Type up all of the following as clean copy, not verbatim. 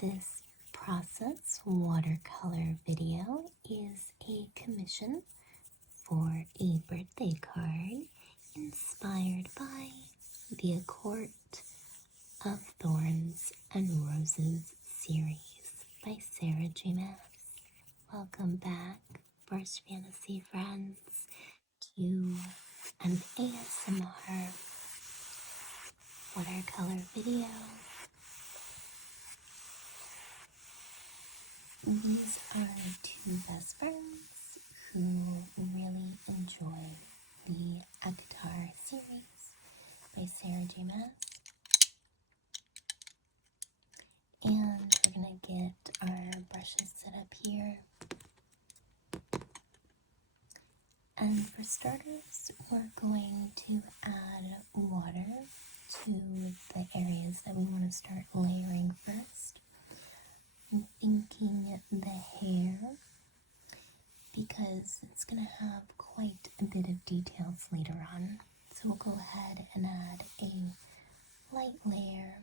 This process watercolor video is a commission for a birthday card inspired by the A Court of Thorns and Roses series by Sarah J. Maas. Welcome back, Burst Fantasy friends, to an ASMR watercolor video. These are two best friends who really enjoy the acotar series by Sarah J. Maas. And we're going to get our brushes set up here. And for starters, we're going to add water to the areas that we want to start layering first. I'm thinking the hair, because it's going to have quite a bit of details later on. So we'll go ahead and add a light layer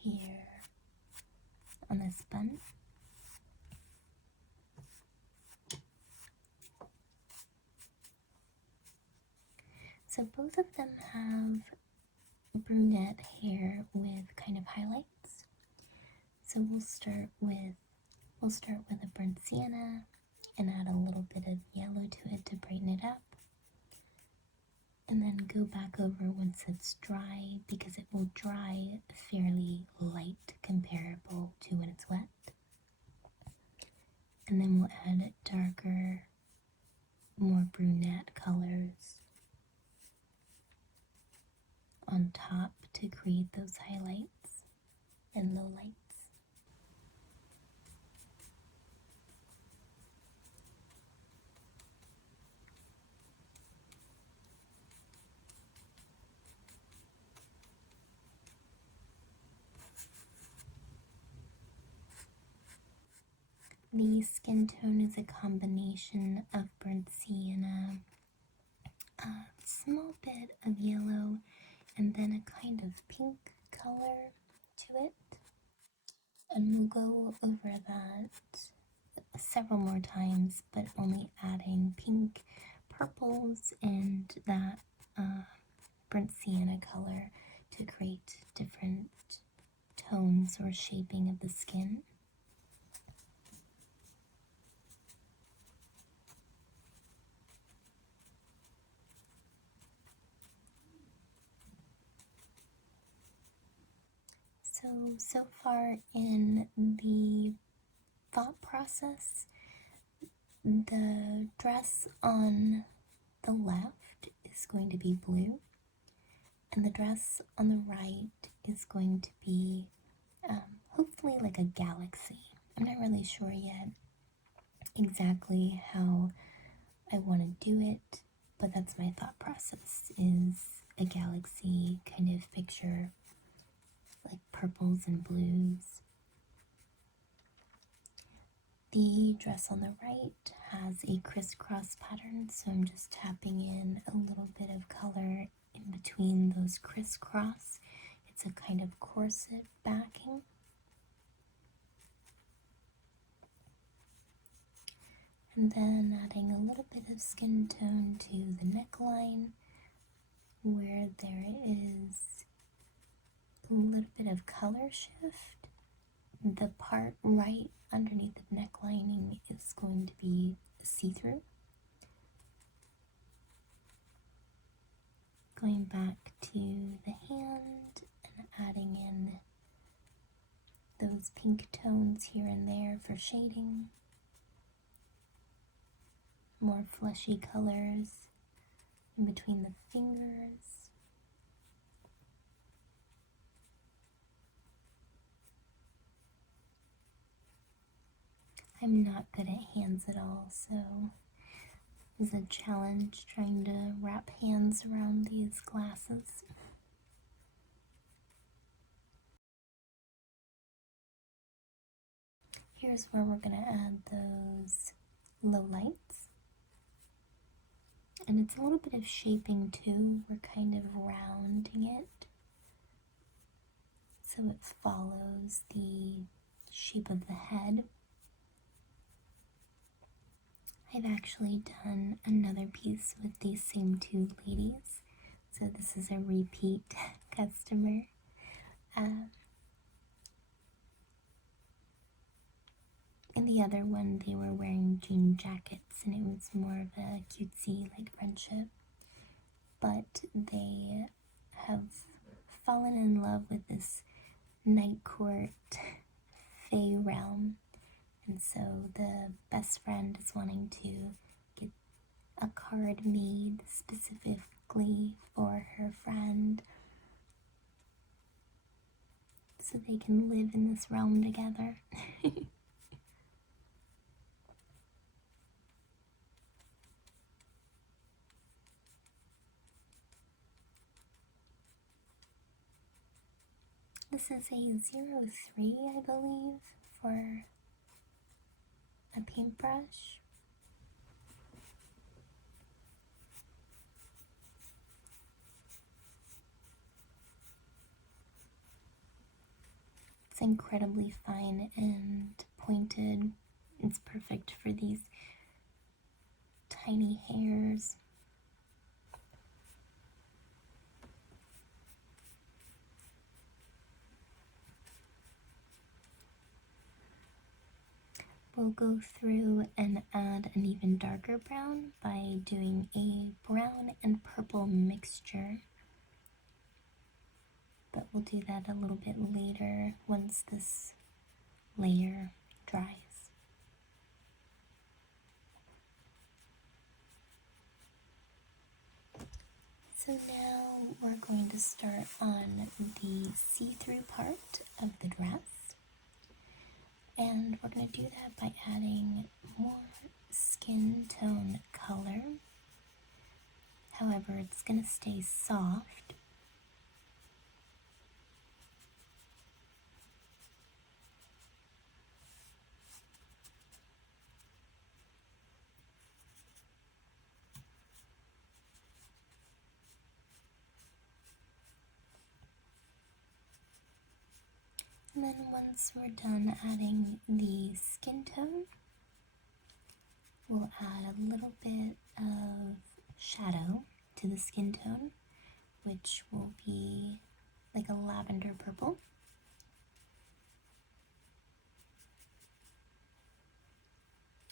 here on this bun. So both of them have brunette hair with kind of highlights. So we'll start with a burnt sienna and add a little bit of yellow to it to brighten it up. And then go back over once it's dry, because it will dry fairly light comparable to when it's wet. And then we'll add darker, more brunette colors on top to create those highlights and lowlights. The skin tone is a combination of burnt sienna, a small bit of yellow, and then a kind of pink color to it. And we'll go over that several more times, but only adding pink, purples, and that burnt sienna color to create different tones or shaping of the skin. So far in the thought process, the dress on the left is going to be blue, and the dress on the right is going to be hopefully like a galaxy. I'm not really sure yet exactly how I want to do it, but that's my thought process, is a galaxy kind of picture, like purples and blues. The dress on the right has a crisscross pattern, so I'm just tapping in a little bit of color in between those crisscross. It's a kind of corset backing. And then adding a little bit of skin tone to the neckline, where there is a little bit of color shift. The part right underneath the neck lining is going to be see-through. Going back to the hand and adding in those pink tones here and there for shading. More fleshy colors in between the fingers. I'm not good at hands at all, so it's a challenge trying to wrap hands around these glasses. Here's where we're going to add those low lights. And it's a little bit of shaping too. We're kind of rounding it. So so it follows the shape of the head. I've actually done another piece with these same two ladies, so this is a repeat customer. In the other one, they were wearing jean jackets, and it was more of a cutesy, like, friendship. But they have fallen in love with this night court Fae Realm, and so the best friend is wanting to get a card made specifically for her friend so they can live in this realm together. This is a 03, I believe, for a paintbrush. It's incredibly fine and pointed. It's perfect for these tiny hairs. We'll go through and add an even darker brown by doing a brown and purple mixture. But we'll do that a little bit later once this layer dries. So now we're going to start on the see-through part of the dress. And we're going to do that by adding more skin tone color. However, it's going to stay soft. And then once we're done adding the skin tone, we'll add a little bit of shadow to the skin tone, which will be like a lavender purple.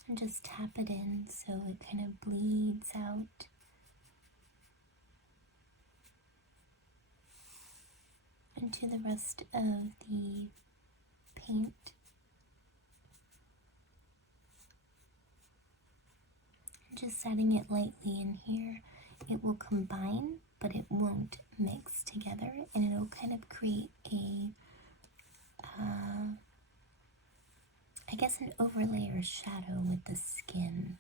And just tap it in so it kind of bleeds out. Into the rest of the paint. Just setting it lightly in here, it will combine, but it won't mix together, and it'll kind of create a, I guess an overlay or shadow with the skin.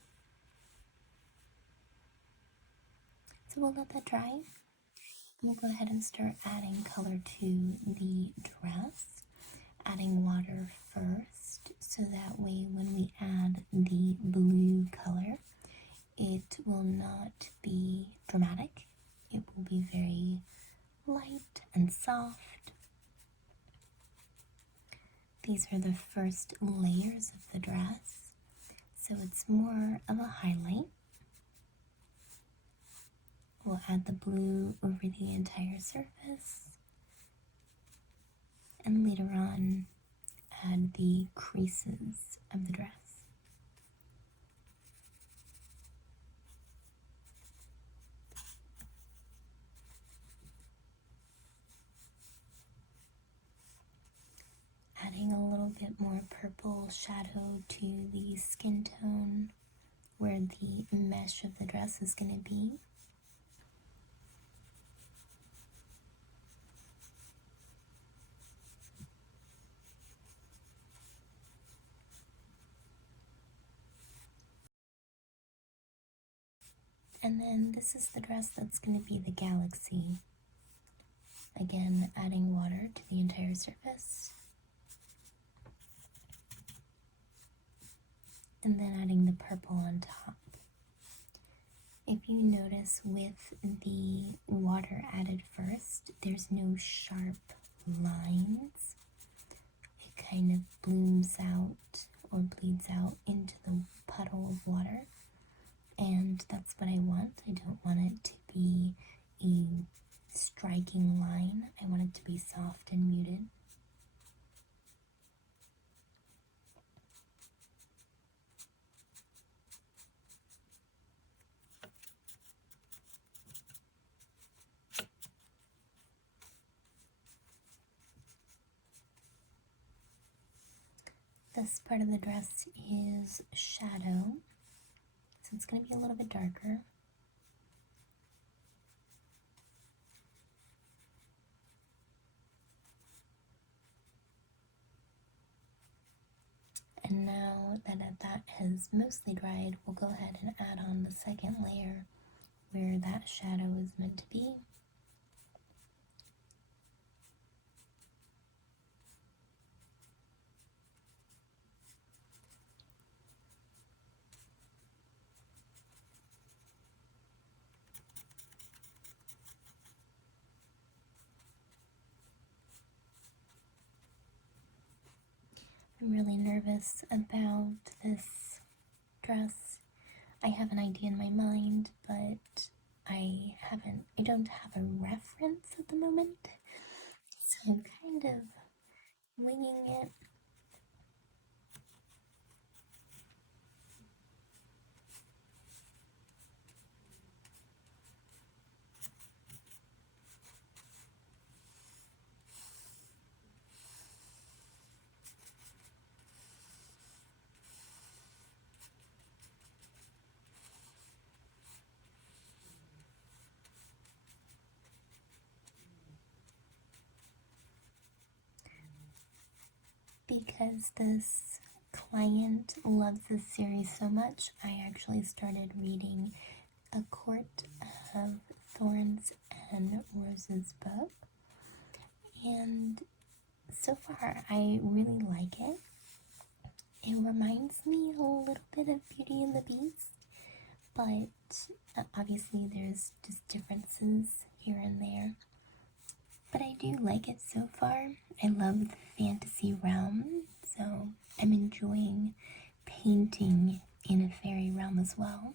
So we'll let that dry. We'll go ahead and start adding color to the dress, adding water first, so that way when we add the blue color, it will not be dramatic. It will be very light and soft. These are the first layers of the dress, so it's more of a highlight. We'll add the blue over the entire surface, and later on add the creases of the dress. Adding a little bit more purple shadow to the skin tone where the mesh of the dress is going to be. And then this is the dress that's going to be the galaxy. Again, adding water to the entire surface. And then adding the purple on top. If you notice with the water added first, there's no sharp lines, it kind of blooms out or bleeds out into the puddle of water. And that's what I want. I don't want it to be a striking line. I want it to be soft and muted. This part of the dress is shadow, so it's going to be a little bit darker. And now that has mostly dried, we'll go ahead and add on the second layer where that shadow is meant to be. I'm really nervous about this dress. I have an idea in my mind, but I don't have a reference at the moment, so I'm kind of winging it. Because this client loves this series so much, I actually started reading A Court of Thorns and Roses book, and so far I really like it. It reminds me a little bit of Beauty and the Beast, but obviously there's just differences here and there. But I do like it so far. I love the fantasy realm, so I'm enjoying painting in a fairy realm as well.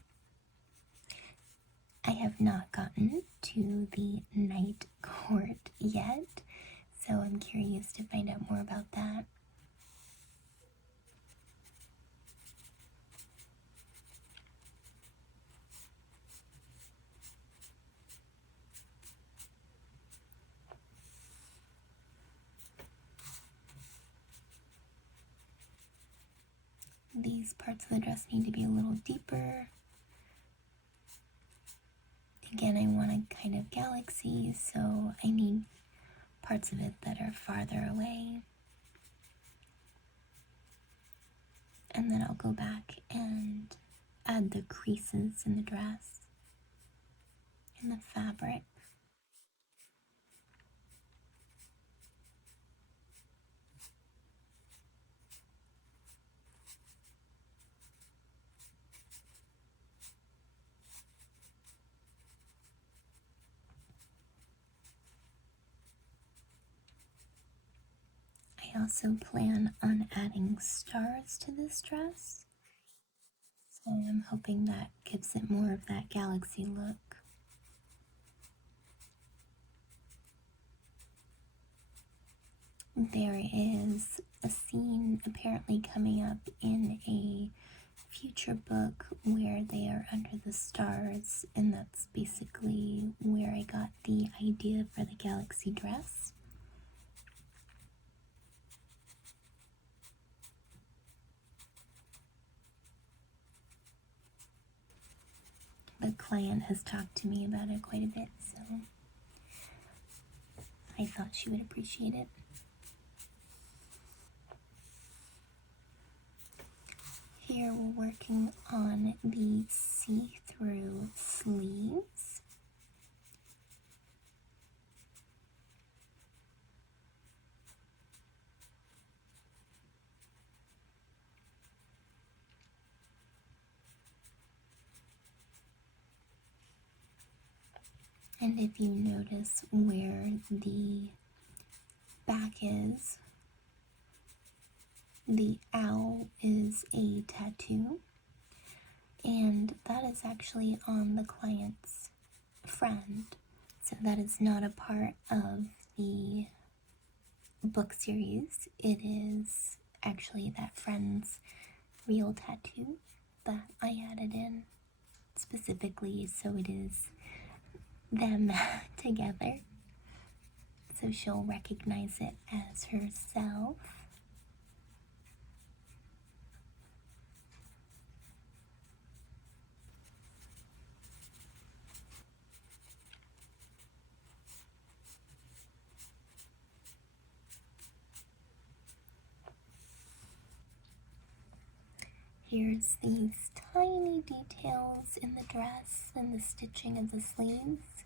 I have not gotten to the night court yet, so I'm curious to find out more about that. These parts of the dress need to be a little deeper. Again, I want a kind of galaxy, so I need parts of it that are farther away. And then I'll go back and add the creases in the dress and the fabric. I also plan on adding stars to this dress, so I'm hoping that gives it more of that galaxy look. There is a scene apparently coming up in a future book where they are under the stars, and that's basically where I got the idea for the galaxy dress. The client has talked to me about it quite a bit, so I thought she would appreciate it. Here we're working on the see-through sleeves. And if you notice where the back is, the owl is a tattoo, and that is actually on the client's friend. So that is not a part of the book series. It is actually that friend's real tattoo that I added in specifically so it is them together. So she'll recognize it as herself. Here's these tiny details in the dress and the stitching of the sleeves.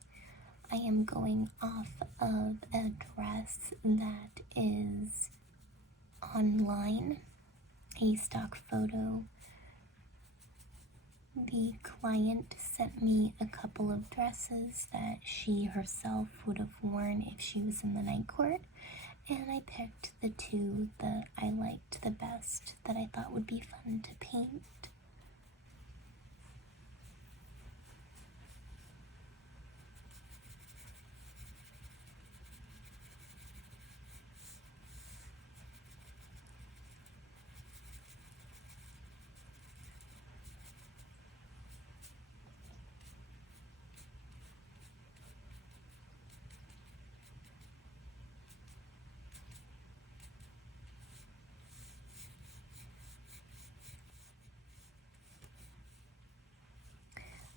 I am going off of a dress that is online, a stock photo. The client sent me a couple of dresses that she herself would have worn if she was in the night court, and I picked the two that I liked the best that I thought would be fun to paint.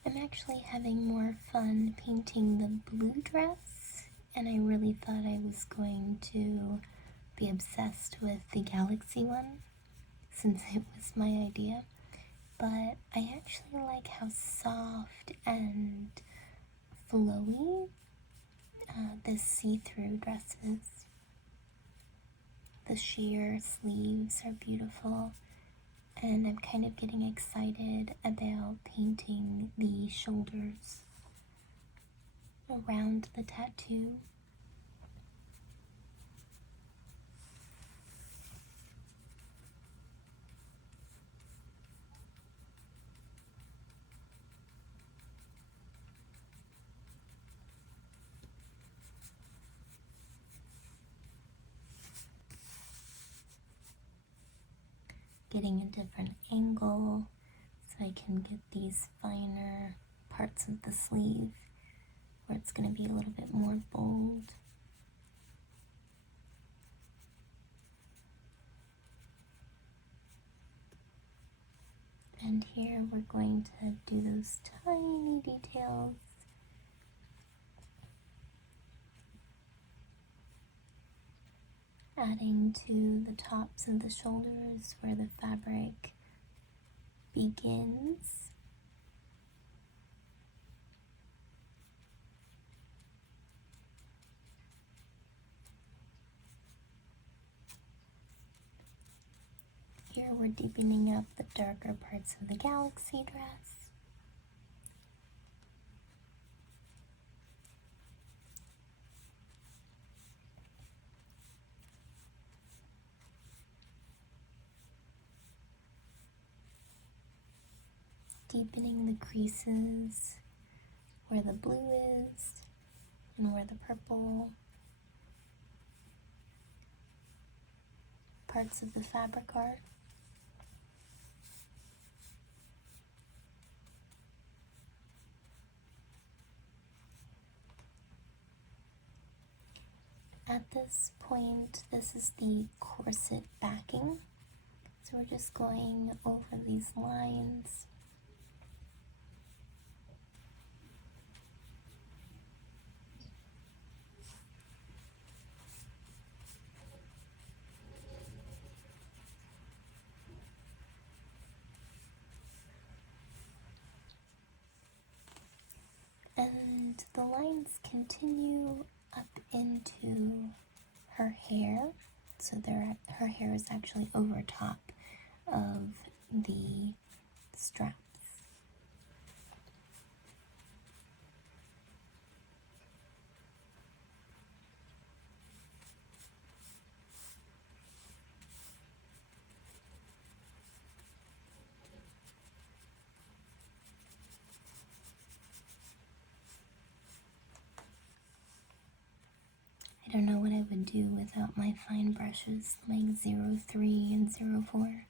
I'm actually having more fun painting the blue dress, and I really thought I was going to be obsessed with the galaxy one since it was my idea, but I actually like how soft and flowy this see-through dress is. The sheer sleeves are beautiful, and I'm kind of getting excited about painting the shoulders around the tattoo. Getting a different angle so I can get these finer parts of the sleeve where it's going to be a little bit more bold. And here we're going to do those tiny details. Adding to the tops of the shoulders where the fabric begins. Here we're deepening up the darker parts of the galaxy dress. Deepening the creases where the blue is and where the purple parts of the fabric are. At this point, this is the corset backing, so we're just going over these lines. And the lines continue up into her hair, so her hair is actually over top of the straps. I don't know what I would do without my fine brushes like 03 and 04.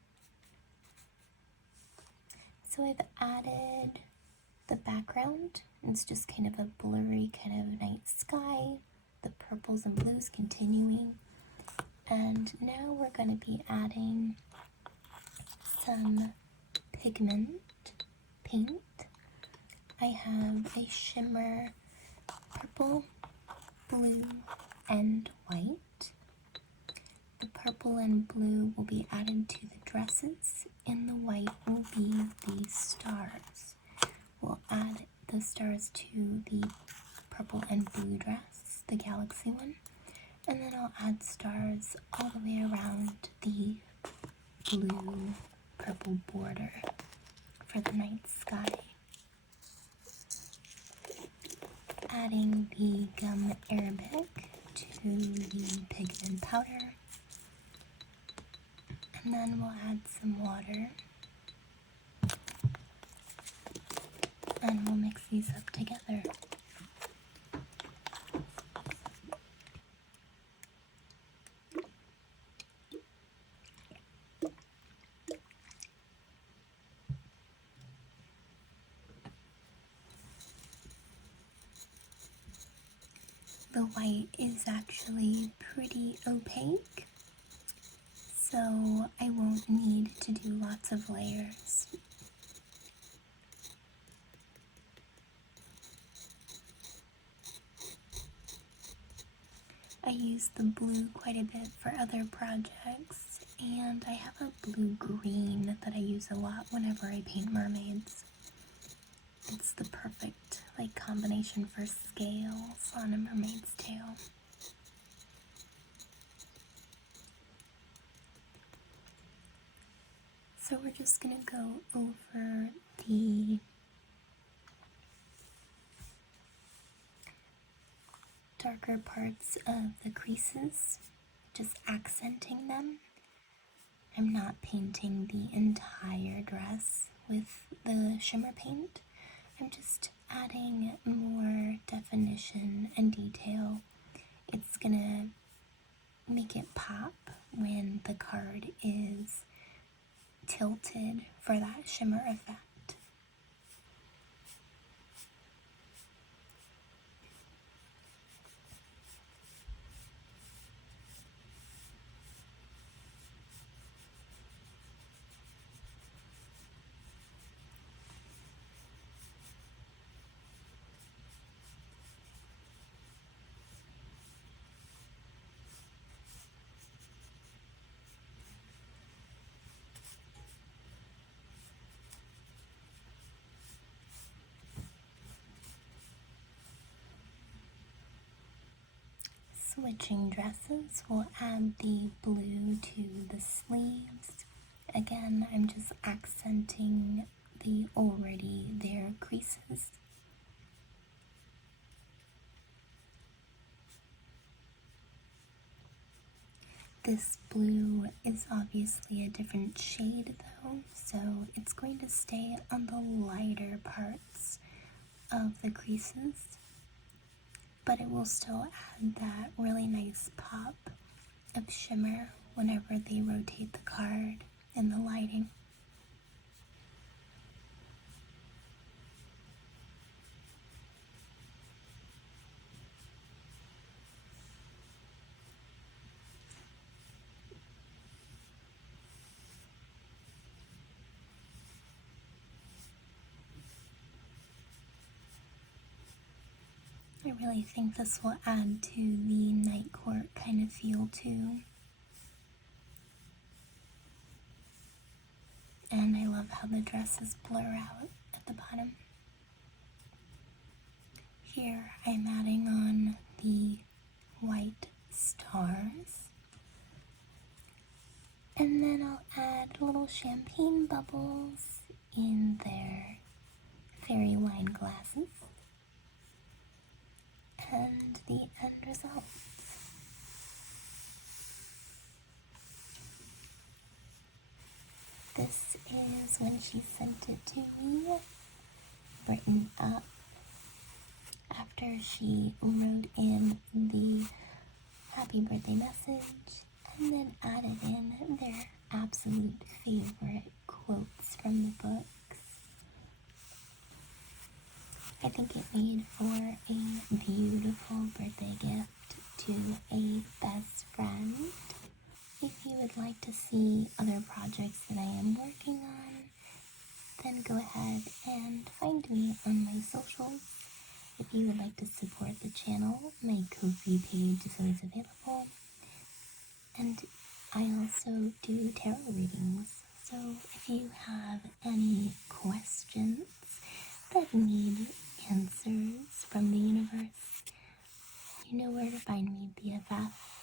So I've added the background. It's just kind of a blurry kind of night sky, the purples and blues continuing. And now we're going to be adding some pigment paint. I have a shimmer purple, blue, and white. The purple and blue will be added to the dresses, and the white will be the stars. We'll add the stars to the purple and blue dress, the galaxy one, and then I'll add stars all the way around the blue purple border for the night sky. Adding the gum Arabic to the pigment powder, and then we'll add some water, and we'll mix these up together. The white is actually pretty opaque, so I won't need to do lots of layers. I use the blue quite a bit for other projects, and I have a blue-green that I use a lot whenever I paint mermaids. It's the perfect combination for scales on a mermaid's tail. So we're just going to go over the darker parts of the creases, just accenting them. I'm not painting the entire dress with the shimmer paint. I'm just adding more definition and detail. It's gonna make it pop when the card is tilted for that shimmer effect. Switching dresses, we'll add the blue to the sleeves. Again, I'm just accenting the already there creases. This blue is obviously a different shade though, so it's going to stay on the lighter parts of the creases, but it will still add that really nice pop of shimmer whenever they rotate the card in the lighting. I really think this will add to the night court kind of feel too. And I love how the dresses blur out at the bottom. Here I'm adding on the white stars. And then I'll add little champagne bubbles in their fairy wine glasses. And the end result. This is when she sent it to me, written up after she wrote in the happy birthday message and then added in their absolute favorite quotes from the books. I think it made for a beautiful birthday gift to a best friend. If you would like to see other projects that I am working on, then go ahead and find me on my socials. If you would like to support the channel, my Ko-fi page is always available. And I also do tarot readings. So if you have any questions that need answers from the universe, you know where to find me, BFF.